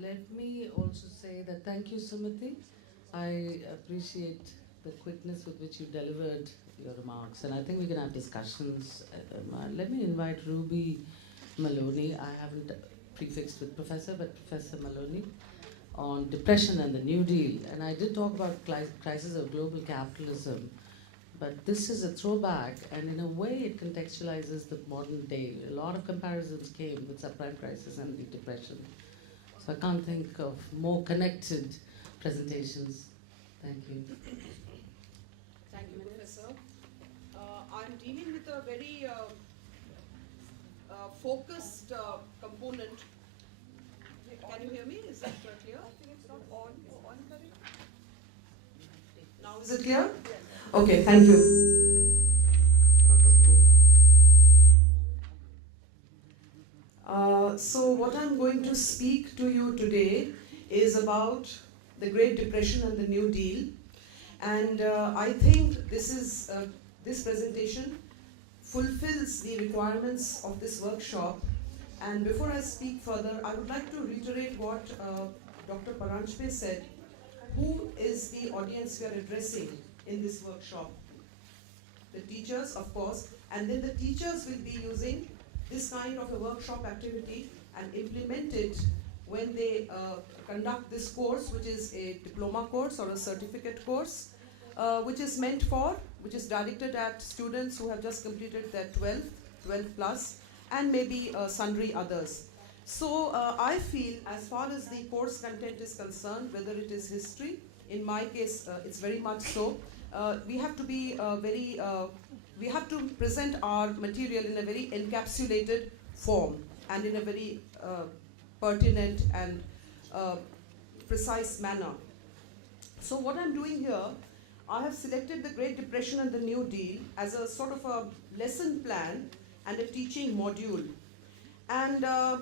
Let me also say that thank you, Sumati. I appreciate the quickness with which you delivered your remarks, and I think we can have discussions. Let me invite Ruby Maloney. I haven't prefixed with Professor, but Professor Maloney on depression and the New Deal. And I did talk about crisis of global capitalism, but this is a throwback, and in a way, it contextualizes the modern day. A lot of comparisons came with subprime crisis and the depression. So I can't think of more connected presentations. Thank you. Thank you, Professor. I'm dealing with a very focused component. Can you hear me? Is that clear? I think it's not on. Now is it clear? Yes. Okay, thank you. So what I'm going to speak to you today is about the Great Depression and the New Deal. And I think this presentation fulfills the requirements of this workshop. And before I speak further, I would like to reiterate what Dr. Paranjpe said. Who is the audience we are addressing in this workshop? The teachers, of course, and then the teachers will be using this kind of a workshop activity and implement it when they conduct this course, which is a diploma course or a certificate course, which is directed at students who have just completed their 12 plus, and maybe sundry others. So I feel, as far as the course content is concerned, whether it is history, in my case, it's very much so, we have to be we have to present our material in a very encapsulated form and in a very pertinent and precise manner. So what I'm doing here, I have selected the Great Depression and the New Deal as a sort of a lesson plan and a teaching module. And I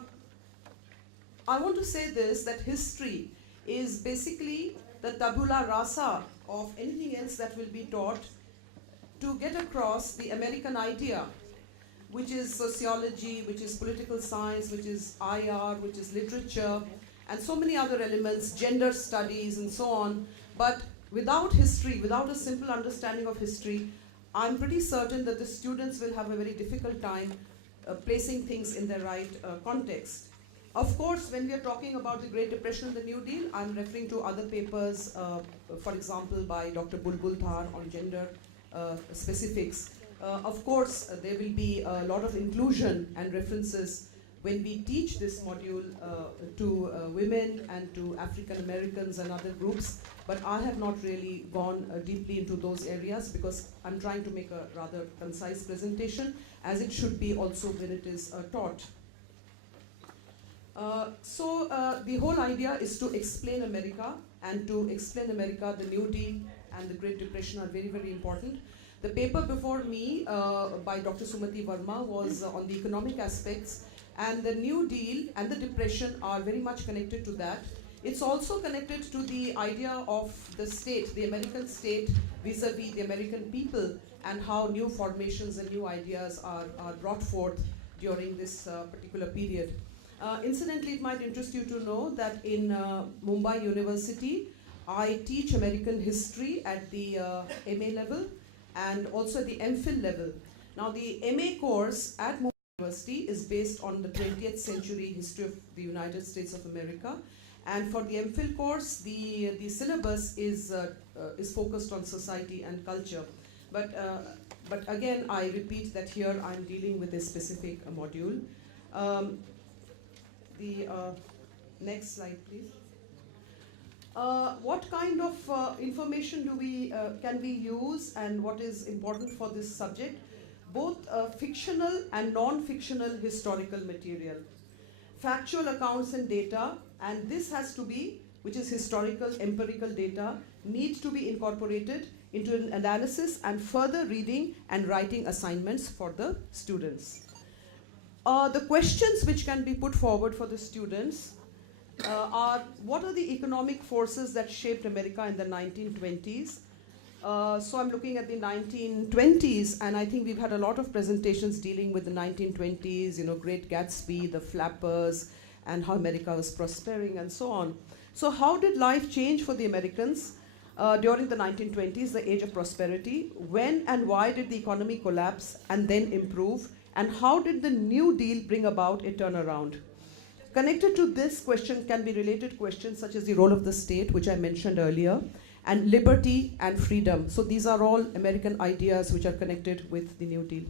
want to say this, that history is basically the tabula rasa of anything else that will be taught to get across the American idea, which is sociology, which is political science, which is IR, which is literature, and so many other elements, gender studies and so on. But without history, without a simple understanding of history, I'm pretty certain that the students will have a very difficult time placing things in their right context. Of course, when we are talking about the Great Depression and the New Deal, I'm referring to other papers, for example, by Dr. Bulbul Dhar on gender specifics. Of course, there will be a lot of inclusion and references when we teach this module to women and to African Americans and other groups, but I have not really gone deeply into those areas because I'm trying to make a rather concise presentation, as it should be also when it is taught. So the whole idea is to explain America, and to explain America, the New Deal and the Great Depression are very, very important. The paper before me by Dr. Sumati Verma was on the economic aspects, and the New Deal and the Depression are very much connected to that. It's also connected to the idea of the state, the American state vis-a-vis the American people, and how new formations and new ideas are brought forth during this particular period. Incidentally, it might interest you to know that in Mumbai University, I teach American history at the MA level and also the MPhil level. Now, the MA course at Mumbai University is based on the 20th century history of the United States of America. And for the MPhil course, the syllabus is focused on society and culture. But again, I repeat that here I'm dealing with a specific module. The next slide, please. What kind of information can we use, and what is important for this subject? Both fictional and non-fictional historical material, factual accounts and data, and this has to be, which is historical, empirical data, need to be incorporated into an analysis and further reading and writing assignments for the students. The questions which can be put forward for the students are, what are the economic forces that shaped America in the 1920s? So I'm looking at the 1920s, and I think we've had a lot of presentations dealing with the 1920s, Great Gatsby, the Flappers, and how America was prospering and so on. So how did life change for the Americans during the 1920s, the age of prosperity? When and why did the economy collapse and then improve? And how did the New Deal bring about a turnaround? Connected to this question can be related questions such as the role of the state, which I mentioned earlier, and liberty and freedom. So these are all American ideas which are connected with the New Deal.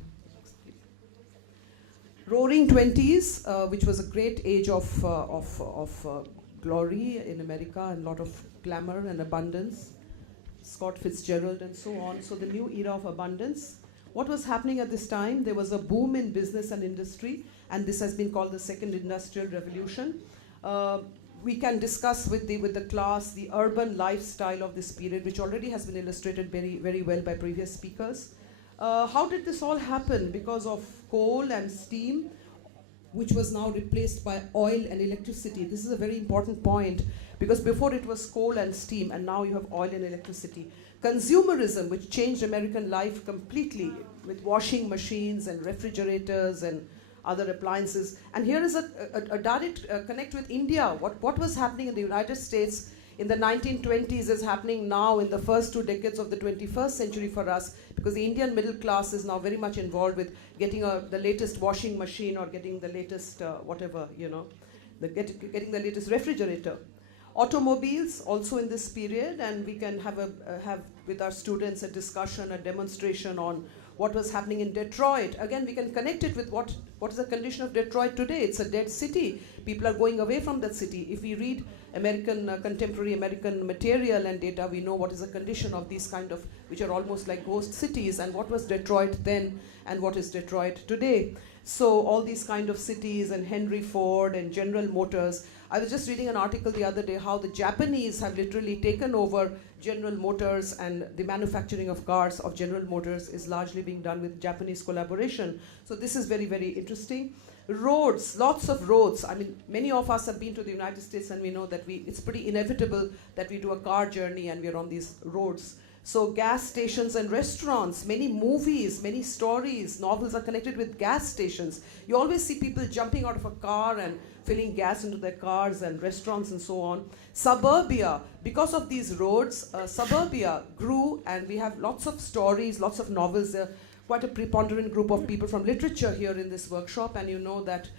Roaring 20s, which was a great age of glory in America, and a lot of glamour and abundance. Scott Fitzgerald and so on. So the new era of abundance. What was happening at this time? There was a boom in business and industry, and this has been called the second industrial revolution. We can discuss with the class the urban lifestyle of this period, which already has been illustrated very, very well by previous speakers. How did this all happen? Because of coal and steam, which was now replaced by oil and electricity. This is a very important point, because before it was coal and steam, and now you have oil and electricity. Consumerism, which changed American life completely, with washing machines and refrigerators and other appliances. And here is a direct connect with India. What was happening in the United States in the 1920s is happening now in the first 2 decades of the 21st century for us, because the Indian middle class is now very much involved with getting the latest washing machine, or getting the latest whatever, getting the latest refrigerator. Automobiles also in this period, and we can have with our students a discussion, a demonstration on what was happening in Detroit. Again, we can connect it with what is the condition of Detroit today. It's a dead city. People are going away from that city. If we read contemporary American material and data, we know what is the condition of these kind of, which are almost like ghost cities, and what was Detroit then and what is Detroit today. So all these kind of cities, and Henry Ford and General Motors. I was just reading an article the other day how the Japanese have literally taken over General Motors, and the manufacturing of cars of General Motors is largely being done with Japanese collaboration. So this is very, very interesting. Roads, lots of roads. I mean, many of us have been to the United States, and we know that it's pretty inevitable that we do a car journey and we're on these roads. So gas stations and restaurants, many movies, many stories, novels are connected with gas stations. You always see people jumping out of a car and filling gas into their cars, and restaurants and so on. Suburbia, because of these roads, suburbia grew, and we have lots of stories, lots of novels. Quite a preponderant group of people from literature here in this workshop, and you know that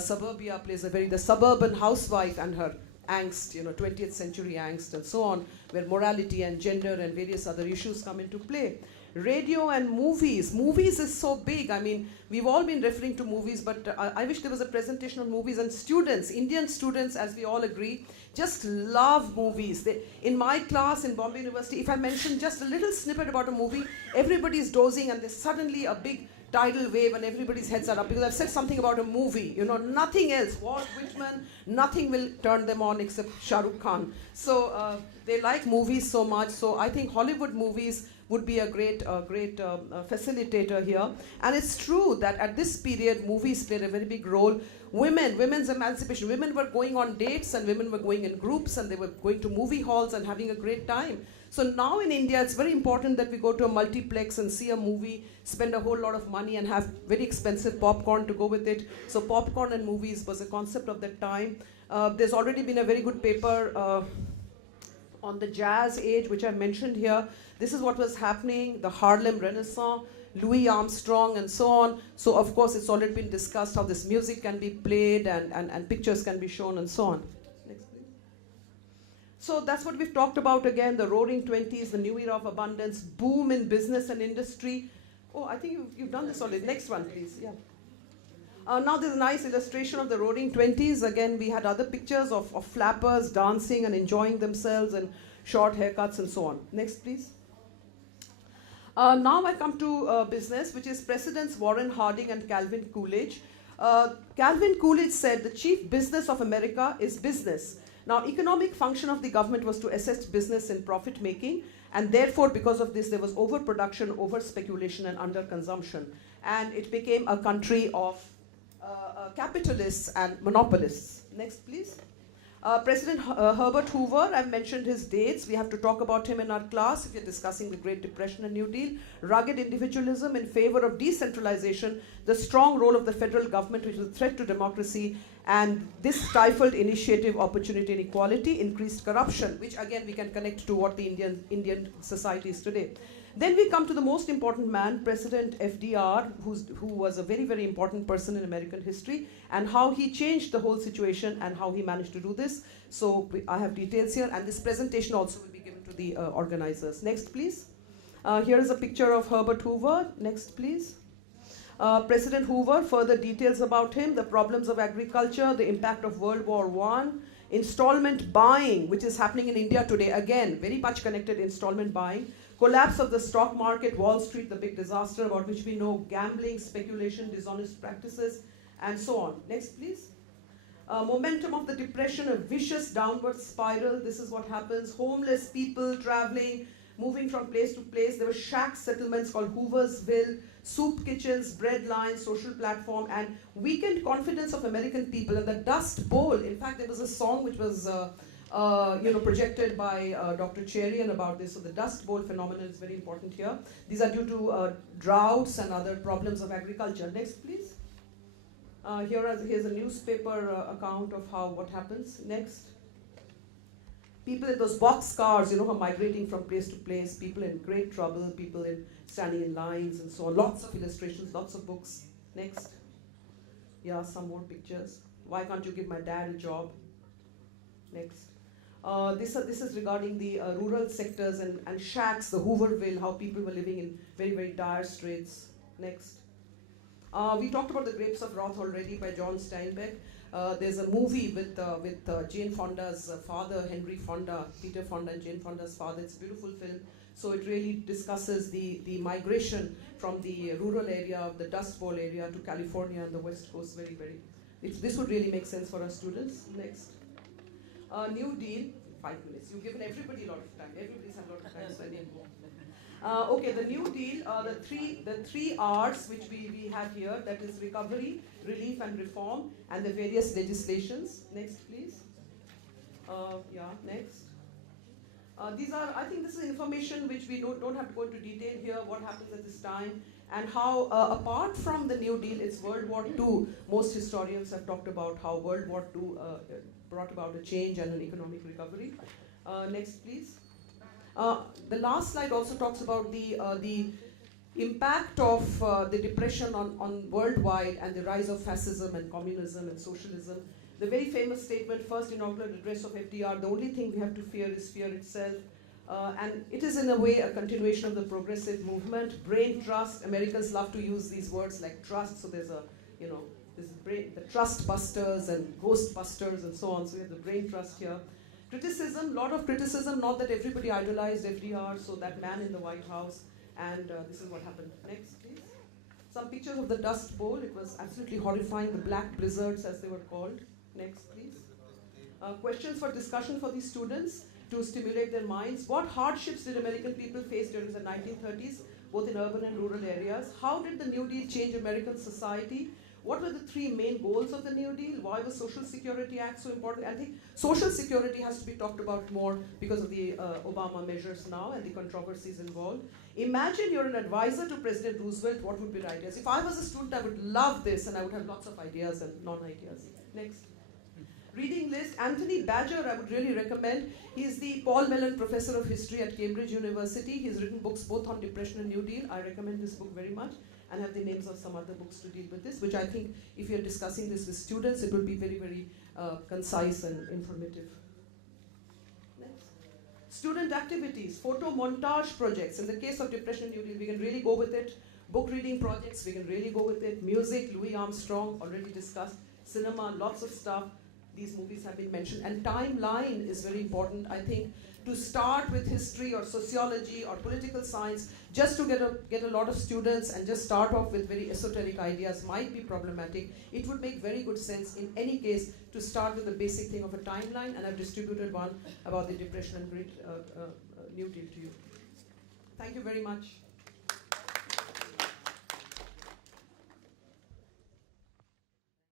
suburbia plays the suburban housewife and her angst, 20th century angst and so on, where morality and gender and various other issues come into play. Radio and movies. Movies is so big. I mean, we've all been referring to movies, but I wish there was a presentation on movies. And students, Indian students, as we all agree, just love movies. In my class in Bombay University, if I mention just a little snippet about a movie, everybody's dozing, and there's suddenly a big tidal wave and everybody's heads are up because I've said something about a movie, nothing else. Walt Whitman, nothing will turn them on except Shah Rukh Khan. So they like movies so much. So I think Hollywood movies would be a great facilitator here. And it's true that at this period, movies played a very big role. Women's emancipation. Women were going on dates, and women were going in groups, and they were going to movie halls and having a great time. So now in India, it's very important that we go to a multiplex and see a movie, spend a whole lot of money, and have very expensive popcorn to go with it. So popcorn and movies was a concept of that time. There's already been a very good paper on the jazz age, which I mentioned here. This is what was happening, the Harlem Renaissance, Louis Armstrong, and so on. So of course, it's already been discussed how this music can be played and pictures can be shown and so on. Next, please. So that's what we've talked about again, the roaring 20s, the new era of abundance, boom in business and industry. Oh, I think you've done this already. Next one, please. Yeah. Now there's a nice illustration of the roaring 20s. Again, we had other pictures of flappers dancing and enjoying themselves, and short haircuts and so on. Next, please. Now I come to business, which is Presidents Warren Harding and Calvin Coolidge. Calvin Coolidge said the chief business of America is business. Now, economic function of the government was to assist business in profit making, and therefore, because of this, there was overproduction, over-speculation, and under-consumption. And it became a country of capitalists and monopolists. Next, please. President Herbert Hoover, I've mentioned his dates. We have to talk about him in our class if you're discussing the Great Depression and New Deal. Rugged individualism in favor of decentralization, the strong role of the federal government, which is a threat to democracy, and this stifled initiative, opportunity, and equality, increased corruption, which again we can connect to what the Indian society is today. Then we come to the most important man, President FDR, who was a very, very important person in American history, and how he changed the whole situation and how he managed to do this. So I have details here, and this presentation also will be given to the organizers. Next, please. Here is a picture of Herbert Hoover. Next, please. President Hoover, further details about him, the problems of agriculture, the impact of World War I, installment buying, which is happening in India today, again, very much connected to installment buying, collapse of the stock market, Wall Street, the big disaster about which we know, gambling, speculation, dishonest practices, and so on. Next, please. Momentum of the depression, a vicious downward spiral. This is what happens. Homeless people traveling, moving from place to place. There were shack settlements called Hooversville, soup kitchens, bread lines, social platform, and weakened confidence of American people. And the Dust Bowl, in fact, there was a song which was projected by Dr. Cherian about this. So the Dust Bowl phenomenon is very important here. These are due to droughts and other problems of agriculture. Next, please. Here's a newspaper account of what happens. Next. People in those box cars, who are migrating from place to place, people in great trouble, people standing in lines and so on. Lots of illustrations, lots of books. Next. Yeah, some more pictures. Why can't you give my dad a job? Next. This is regarding the rural sectors and shacks, the Hooverville, how people were living in very, very dire straits. Next. We talked about The Grapes of Wrath already by John Steinbeck. There's a movie with Jane Fonda's father, Henry Fonda, Peter Fonda and Jane Fonda's father. It's a beautiful film. So it really discusses the migration from the rural area of the Dust Bowl area to California and the West Coast. Very, very. This would really make sense for our students. Next. New Deal, 5 minutes. You've given everybody a lot of time. Everybody's had a lot of time, so I need more. Okay, the New Deal, the three R's which we have here, that is recovery, relief and reform, and the various legislations. Next, please. Next. I think this is information which we don't have to go into detail here, what happens at this time, and how, apart from the New Deal, it's World War II. Most historians have talked about how World War II brought about a change and an economic recovery. Next, please. The last slide also talks about the impact of the depression on worldwide and the rise of fascism and communism and socialism. The very famous statement, first inaugural address of FDR, the only thing we have to fear is fear itself. And it is in a way a continuation of the progressive movement. Brain trust, Americans love to use these words like trust, so there's the trust busters and ghost busters and so on, so we have the brain trust here. Criticism, lot of criticism, not that everybody idolized FDR, so that man in the White House, and this is what happened. Next, please. Some pictures of the Dust Bowl. It was absolutely horrifying, the black blizzards as they were called. Next, please. Questions for discussion for these students to stimulate their minds. What hardships did American people face during the 1930s, both in urban and rural areas? How did the New Deal change American society? What were the 3 main goals of the New Deal? Why was Social Security Act so important? I think Social Security has to be talked about more because of the Obama measures now and the controversies involved. Imagine you're an advisor to President Roosevelt, what would be the ideas? If I was a student, I would love this and I would have lots of ideas and non-ideas. Next. Reading list, Anthony Badger, I would really recommend. He's the Paul Mellon Professor of History at Cambridge University. He's written books both on depression and New Deal. I recommend this book very much. And have the names of some other books to deal with this, which I think if you're discussing this with students, it will be very, very concise and informative. Next. Student activities, photo montage projects. In the case of Depression and New Deal, we can really go with it. Book reading projects, we can really go with it. Music, Louis Armstrong, already discussed. Cinema, lots of stuff. These movies have been mentioned. And timeline is very important, I think, to start with history or sociology or political science, just to get a lot of students and just start off with very esoteric ideas might be problematic. It would make very good sense in any case to start with the basic thing of a timeline, and I've distributed one about the Depression and Great New Deal to you. Thank you very much.